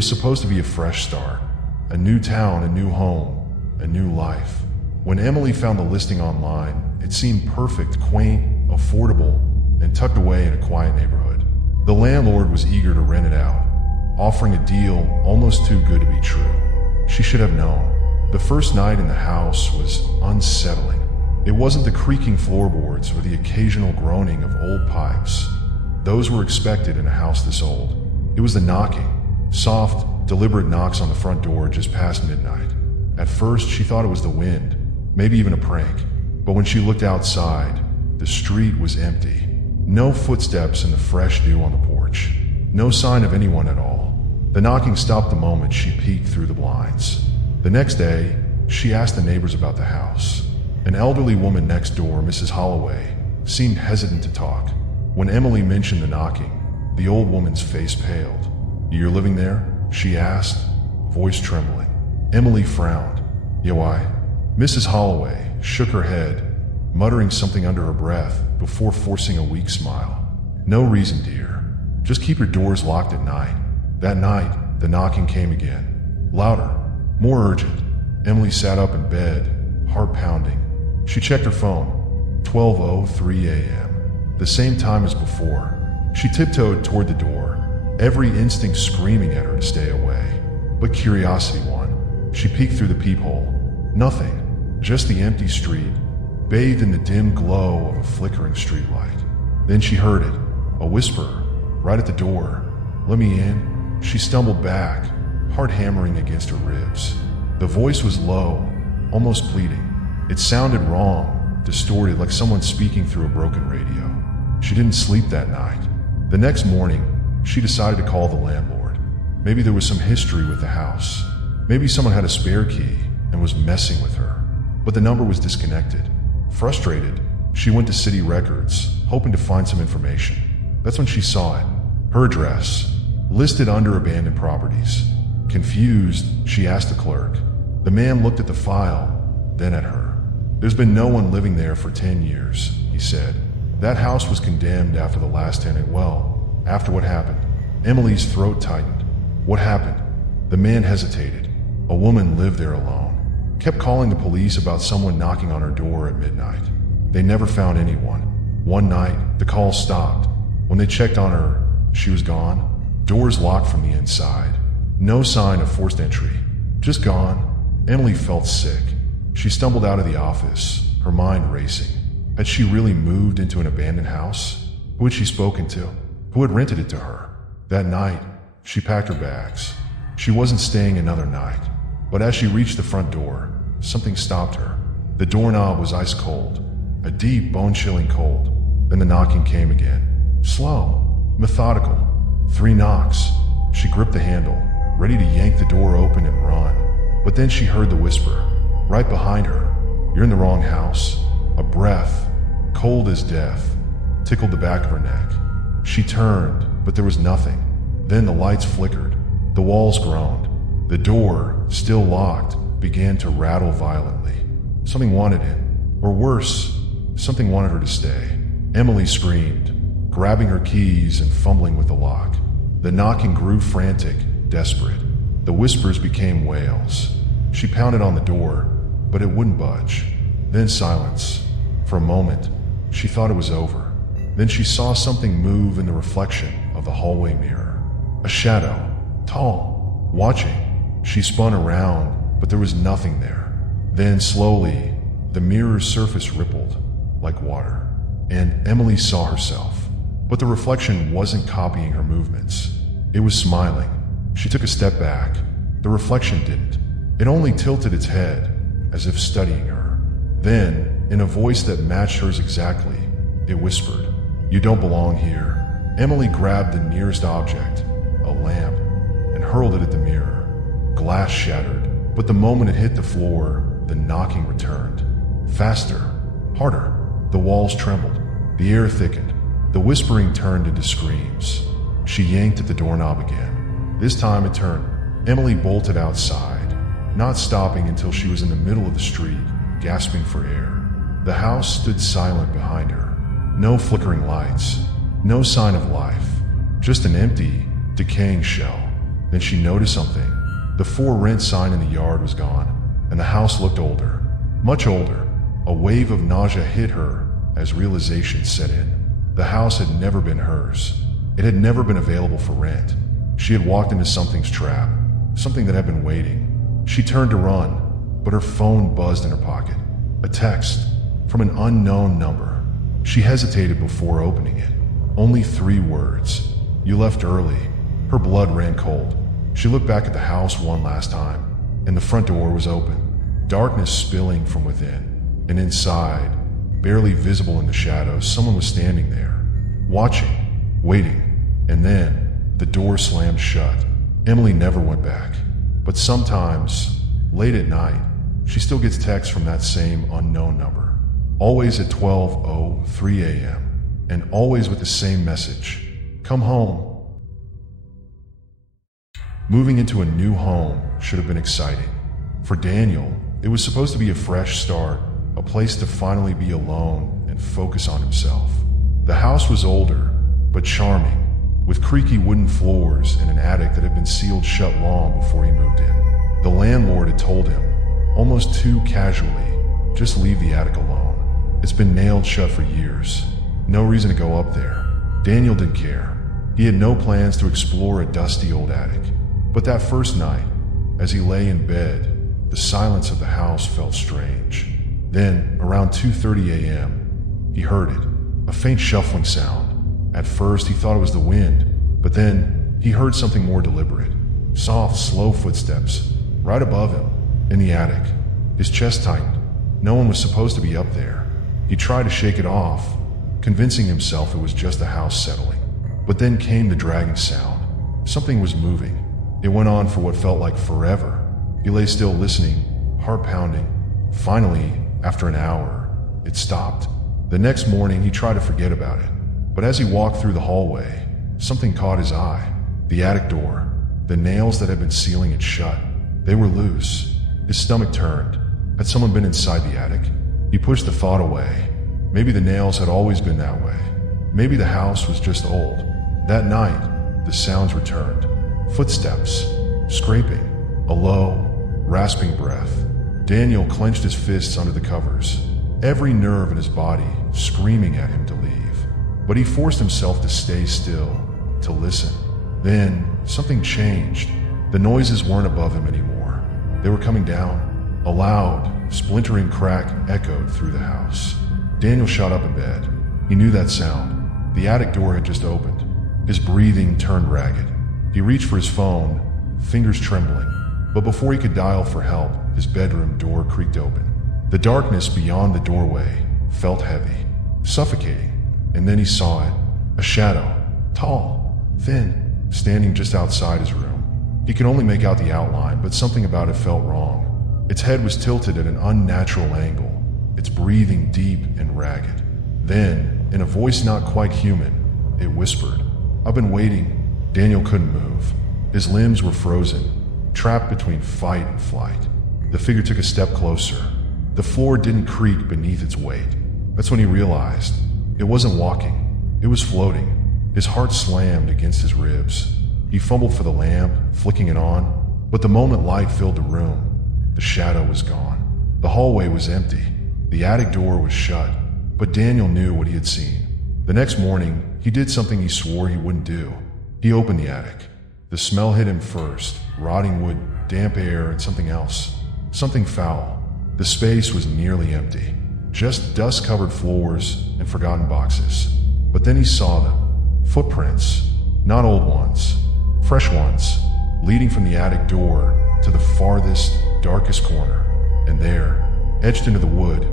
was supposed to be a fresh start, a new town, a new home, a new life. When Emily found the listing online, it seemed perfect, quaint, affordable, and tucked away in a quiet neighborhood. The landlord was eager to rent it out, offering a deal almost too good to be true. She should have known. The first night in the house was unsettling. It wasn't the creaking floorboards or the occasional groaning of old pipes. Those were expected in a house this old. It was the knocking, soft, deliberate knocks on the front door just past midnight. At first, she thought it was the wind, maybe even a prank. But when she looked outside, the street was empty. No footsteps in the fresh dew on the porch. No sign of anyone at all. The knocking stopped the moment she peeked through the blinds. The next day, she asked the neighbors about the house. An elderly woman next door, Mrs. Holloway, seemed hesitant to talk. When Emily mentioned the knocking, the old woman's face paled. "You're living there?" she asked, voice trembling. Emily frowned. "Yeah, why?" Mrs. Holloway shook her head, muttering something under her breath before forcing a weak smile. "No reason, dear. Just keep your doors locked at night." That night, the knocking came again. Louder, more urgent. Emily sat up in bed, heart pounding. She checked her phone. 12:03 a.m. The same time as before. She tiptoed toward the door, every instinct screaming at her to stay away. But curiosity won. She peeked through the peephole. Nothing, just the empty street, bathed in the dim glow of a flickering streetlight. Then she heard it, a whisper, right at the door. "Let me in." She stumbled back, heart hammering against her ribs. The voice was low, almost pleading. It sounded wrong, distorted, like someone speaking through a broken radio. She didn't sleep that night. The next morning, she decided to call the landlord. Maybe there was some history with the house. Maybe someone had a spare key and was messing with her. But the number was disconnected. Frustrated, she went to city records, hoping to find some information. That's when she saw it. Her address, listed under abandoned properties. Confused, she asked the clerk. The man looked at the file, then at her. "There's been no one living there for 10 years, he said. "That house was condemned after the last tenant. Well, after what happened?" Emily's throat tightened. "What happened?" The man hesitated. "A woman lived there alone. Kept calling the police about someone knocking on her door at midnight. They never found anyone. One night, the call stopped. When they checked on her, she was gone. Doors locked from the inside. No sign of forced entry. Just gone." Emily felt sick. She stumbled out of the office, her mind racing. Had she really moved into an abandoned house? Who had she spoken to? Who had rented it to her? That night, she packed her bags. She wasn't staying another night. But as she reached the front door, something stopped her. The doorknob was ice cold, a deep, bone-chilling cold. Then the knocking came again. Slow, methodical. 3 knocks. She gripped the handle, ready to yank the door open and run. But then she heard the whisper, right behind her. "You're in the wrong house." A breath, cold as death, tickled the back of her neck. She turned, but there was nothing. Then the lights flickered. The walls groaned. The door, still locked, began to rattle violently. Something wanted in, or worse, something wanted her to stay. Emily screamed, grabbing her keys and fumbling with the lock. The knocking grew frantic, desperate. The whispers became wails. She pounded on the door, but it wouldn't budge. Then silence. For a moment, she thought it was over. Then she saw something move in the reflection of the hallway mirror. A shadow, tall, watching. She spun around, but there was nothing there. Then slowly, the mirror's surface rippled, like water, and Emily saw herself. But the reflection wasn't copying her movements. It was smiling. She took a step back. The reflection didn't. It only tilted its head, as if studying her. Then, in a voice that matched hers exactly, it whispered, "You don't belong here." Emily grabbed the nearest object, a lamp, and hurled it at the mirror. Glass shattered, but the moment it hit the floor, the knocking returned. Faster, harder. The walls trembled. The air thickened. The whispering turned into screams. She yanked at the doorknob again. This time it turned. Emily bolted outside, not stopping until she was in the middle of the street, gasping for air. The house stood silent behind her. No flickering lights, no sign of life, just an empty, decaying shell. Then she noticed something. The for rent sign in the yard was gone, and the house looked older, much older. A wave of nausea hit her as realization set in. The house had never been hers. It had never been available for rent. She had walked into something's trap, something that had been waiting. She turned to run, but her phone buzzed in her pocket. A text from an unknown number. She hesitated before opening it. Only 3 words. "You left early." Her blood ran cold. She looked back at the house one last time, and the front door was open. Darkness spilling from within, and inside, barely visible in the shadows, someone was standing there, watching, waiting. And then, the door slammed shut. Emily never went back. But sometimes, late at night, she still gets texts from that same unknown number. Always at 12:03 a.m., and always with the same message: "Come home." Moving into a new home should have been exciting. For Daniel, it was supposed to be a fresh start, a place to finally be alone and focus on himself. The house was older, but charming, with creaky wooden floors and an attic that had been sealed shut long before he moved in. The landlord had told him, almost too casually, "Just leave the attic alone. It's been nailed shut for years. No reason to go up there." Daniel didn't care. He had no plans to explore a dusty old attic. But that first night, as he lay in bed, the silence of the house felt strange. Then, around 2:30 a.m., he heard it, a faint shuffling sound. At first, he thought it was the wind, but then he heard something more deliberate. Soft, slow footsteps, right above him, in the attic. His chest tightened. No one was supposed to be up there. He tried to shake it off, convincing himself it was just the house settling. But then came the dragging sound. Something was moving. It went on for what felt like forever. He lay still listening, heart pounding. Finally, after an hour, it stopped. The next morning, he tried to forget about it. But as he walked through the hallway, something caught his eye. The attic door. The nails that had been sealing it shut. They were loose. His stomach turned. Had someone been inside the attic? He pushed the thought away. Maybe the nails had always been that way. Maybe the house was just old. That night, the sounds returned. Footsteps, scraping, a low, rasping breath. Daniel clenched his fists under the covers, every nerve in his body screaming at him to leave. But he forced himself to stay still, to listen. Then, something changed. The noises weren't above him anymore. They were coming down. A loud, splintering crack echoed through the house. Daniel shot up in bed. He knew that sound. The attic door had just opened. His breathing turned ragged. He reached for his phone, fingers trembling, but before he could dial for help, his bedroom door creaked open. The darkness beyond the doorway felt heavy, suffocating, and then he saw it, a shadow, tall, thin, standing just outside his room. He could only make out the outline, but something about it felt wrong. Its head was tilted at an unnatural angle, its breathing deep and ragged. Then, in a voice not quite human, it whispered, "I've been waiting." Daniel couldn't move. His limbs were frozen, trapped between fight and flight. The figure took a step closer. The floor didn't creak beneath its weight. That's when he realized it wasn't walking, it was floating. His heart slammed against his ribs. He fumbled for the lamp, flicking it on, but the moment light filled the room, the shadow was gone. The hallway was empty. The attic door was shut, but Daniel knew what he had seen. The next morning, he did something he swore he wouldn't do. He opened the attic. The smell hit him first, rotting wood, damp air, and something else. Something foul. The space was nearly empty. Just dust-covered floors and forgotten boxes. But then he saw them. Footprints. Not old ones. Fresh ones. Leading from the attic door to the farthest, darkest corner. And there, etched into the wood,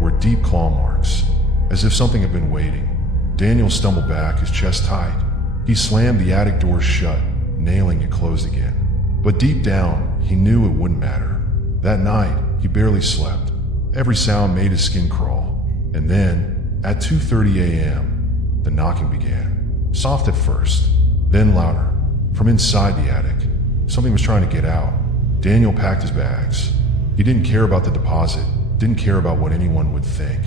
were deep claw marks, as if something had been waiting. Daniel stumbled back, his chest tight. He slammed the attic door shut, nailing it closed again. But deep down, he knew it wouldn't matter. That night, he barely slept. Every sound made his skin crawl. And then, at 2:30 a.m., the knocking began. Soft at first, then louder. From inside the attic, something was trying to get out. Daniel packed his bags. He didn't care about the deposit, didn't care about what anyone would think.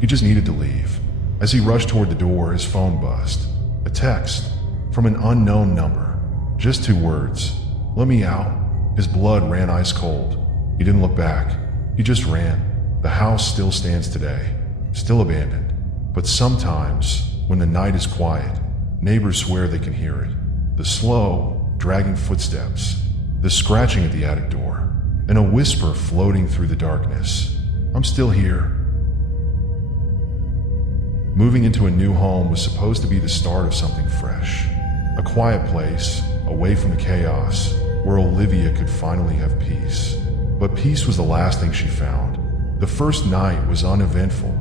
He just needed to leave. As he rushed toward the door, his phone buzzed. A text from an unknown number. Just 2 words. Let me out." His blood ran ice cold. He didn't look back. He just ran. The house still stands today, still abandoned. But sometimes, when the night is quiet, neighbors swear they can hear it. The slow, dragging footsteps, the scratching at the attic door, and a whisper floating through the darkness. "I'm still here." Moving into a new home was supposed to be the start of something fresh. A quiet place, away from the chaos, where Olivia could finally have peace. But peace was the last thing she found. The first night was uneventful,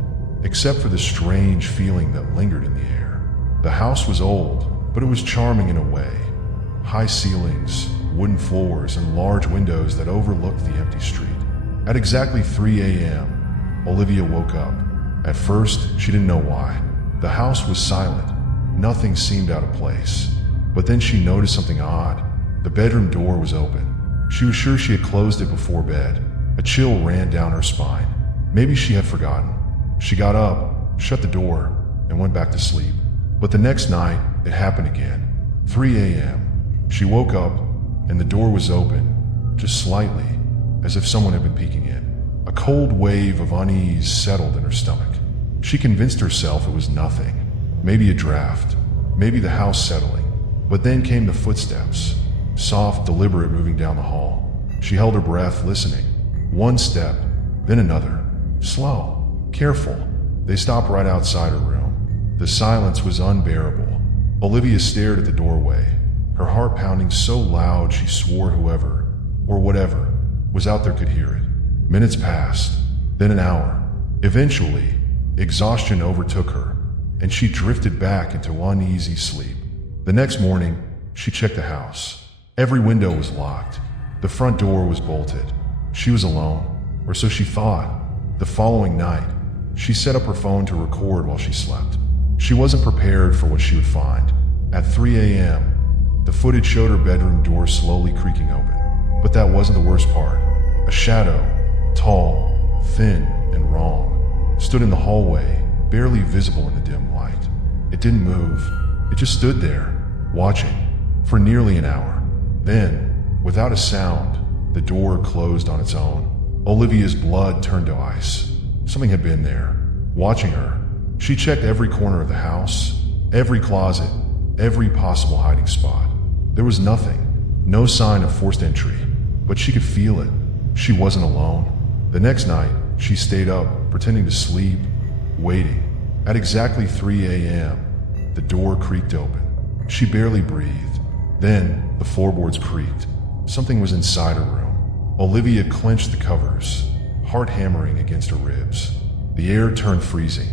except for the strange feeling that lingered in the air. The house was old, but it was charming in a way. High ceilings, wooden floors, and large windows that overlooked the empty street. At exactly 3 a.m., Olivia woke up. At first, she didn't know why. The house was silent. Nothing seemed out of place. But then she noticed something odd. The bedroom door was open. She was sure she had closed it before bed. A chill ran down her spine. Maybe she had forgotten. She got up, shut the door, and went back to sleep. But the next night, it happened again. 3 a.m. She woke up, and the door was open, just slightly, as if someone had been peeking in. A cold wave of unease settled in her stomach. She convinced herself it was nothing. Maybe a draft, maybe the house settling. But then came the footsteps, soft, deliberate, moving down the hall. She held her breath, listening. One step, then another. Slow, careful. They stopped right outside her room. The silence was unbearable. Olivia stared at the doorway, her heart pounding so loud she swore whoever, or whatever, was out there could hear it. Minutes passed, then an hour. Eventually, exhaustion overtook her, and she drifted back into uneasy sleep. The next morning, she checked the house. Every window was locked. The front door was bolted. She was alone, or so she thought. The following night, she set up her phone to record while she slept. She wasn't prepared for what she would find. At 3 a.m., the footage showed her bedroom door slowly creaking open. But that wasn't the worst part. A shadow, tall, thin, and wrong, stood in the hallway, barely visible in the dim light. It didn't move. It just stood there, watching, for nearly an hour. Then, without a sound, the door closed on its own. Olivia's blood turned to ice. Something had been there, watching her. She checked every corner of the house, every closet, every possible hiding spot. There was nothing, no sign of forced entry, but she could feel it. She wasn't alone. The next night, she stayed up, pretending to sleep, waiting. At exactly 3 a.m., the door creaked open. She barely breathed. Then, the floorboards creaked. Something was inside her room. Olivia clenched the covers, heart hammering against her ribs. The air turned freezing.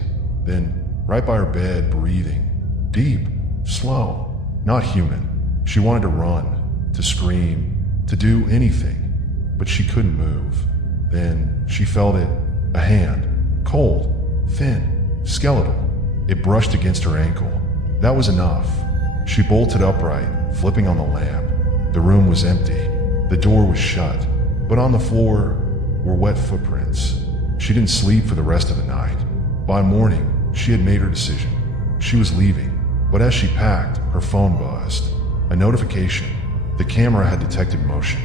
Then, right by her bed, breathing. Deep, slow, not human. She wanted to run, to scream, to do anything, but she couldn't move. Then, she felt it, a hand, cold, thin, skeletal. It brushed against her ankle. That was enough. She bolted upright, flipping on the lamp. The room was empty. The door was shut, but on the floor were wet footprints. She didn't sleep for the rest of the night. By morning, she had made her decision. She was leaving, but as she packed, her phone buzzed. A notification. The camera had detected motion.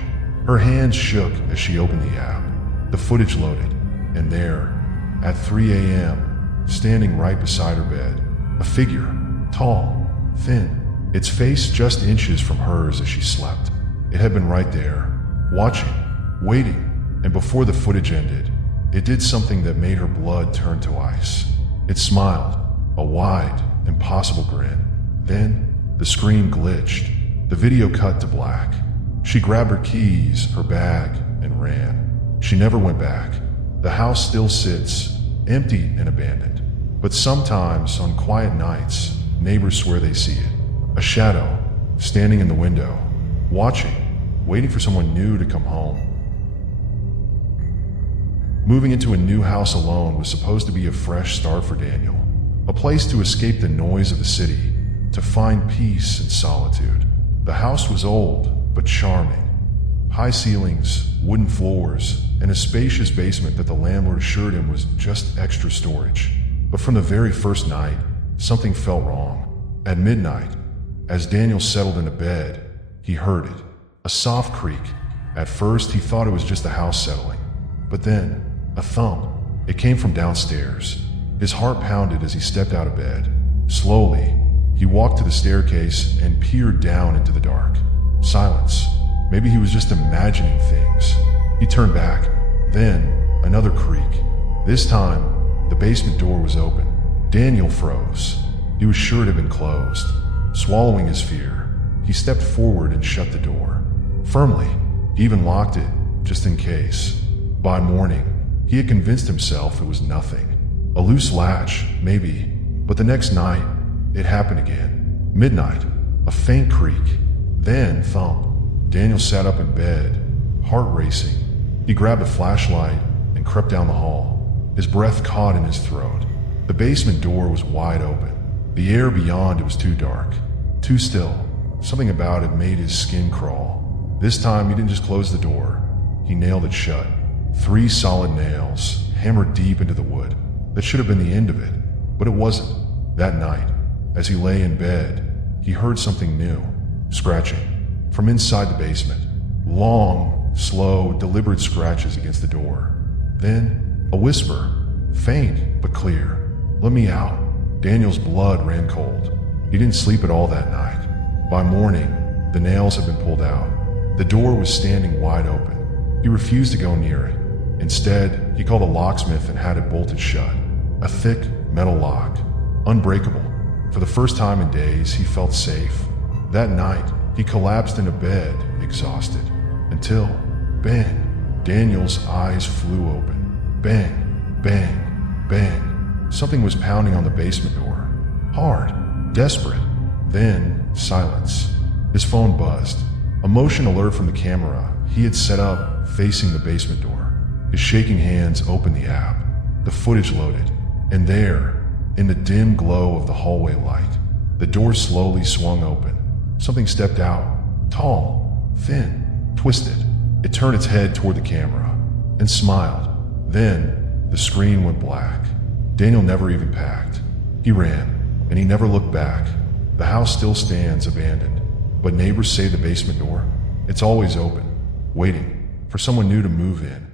Her hands shook as she opened the app. The footage loaded, and there, at 3 a.m., standing right beside her bed, a figure, tall, thin, its face just inches from hers as she slept. It had been right there, watching, waiting, and before the footage ended, it did something that made her blood turn to ice. It smiled, a wide, impossible grin. Then, the screen glitched. The video cut to black. She grabbed her keys, her bag, and ran. She never went back. The house still sits, empty and abandoned. But sometimes, on quiet nights, neighbors swear they see it. A shadow, standing in the window, watching, waiting for someone new to come home. Moving into a new house alone was supposed to be a fresh start for Daniel. A place to escape the noise of the city, to find peace and solitude. The house was old, but charming. High ceilings, wooden floors, and a spacious basement that the landlord assured him was just extra storage. But from the very first night, something felt wrong. At midnight, as Daniel settled into bed, he heard it. a soft creak. At first, he thought it was just the house settling, but then a thump. It came from downstairs. His heart pounded as he stepped out of bed. Slowly, he walked to the staircase and peered down into the dark. Silence. Maybe he was just imagining things. He turned back. Then, another creak. This time, the basement door was open. Daniel froze. He was sure it had been closed. Swallowing his fear, he stepped forward and shut the door. Firmly, he even locked it, just in case. By morning, he had convinced himself it was nothing. A loose latch, maybe, but the next night, it happened again. Midnight, a faint creak, then thump. Daniel sat up in bed, heart racing. He grabbed a flashlight and crept down the hall. His breath caught in his throat. The basement door was wide open. The air beyond it was too dark, too still. Something about it made his skin crawl. This time he didn't just close the door, he nailed it shut. 3 solid nails, hammered deep into the wood. That should have been the end of it, but it wasn't. That night, as he lay in bed, he heard something new, scratching from inside the basement. Long, slow, deliberate scratches against the door. Then, a whisper, faint but clear. "Let me out." Daniel's blood ran cold. He didn't sleep at all that night. By morning, the nails had been pulled out. The door was standing wide open. He refused to go near it. Instead, he called a locksmith and had it bolted shut. A thick, metal lock, unbreakable. For the first time in days, he felt safe. That night, he collapsed into bed, exhausted. Until, bang, Daniel's eyes flew open. Bang, bang, bang. Something was pounding on the basement door. Hard, desperate. Then, silence. His phone buzzed. A motion alert from the camera he had set up facing the basement door. His shaking hands opened the app. The footage loaded. And there, in the dim glow of the hallway light, the door slowly swung open. Something stepped out. Tall, thin, twisted. It turned its head toward the camera and smiled. Then, the screen went black. Daniel never even packed. He ran, and he never looked back. The house still stands abandoned, but neighbors say the basement door, it's always open, waiting for someone new to move in.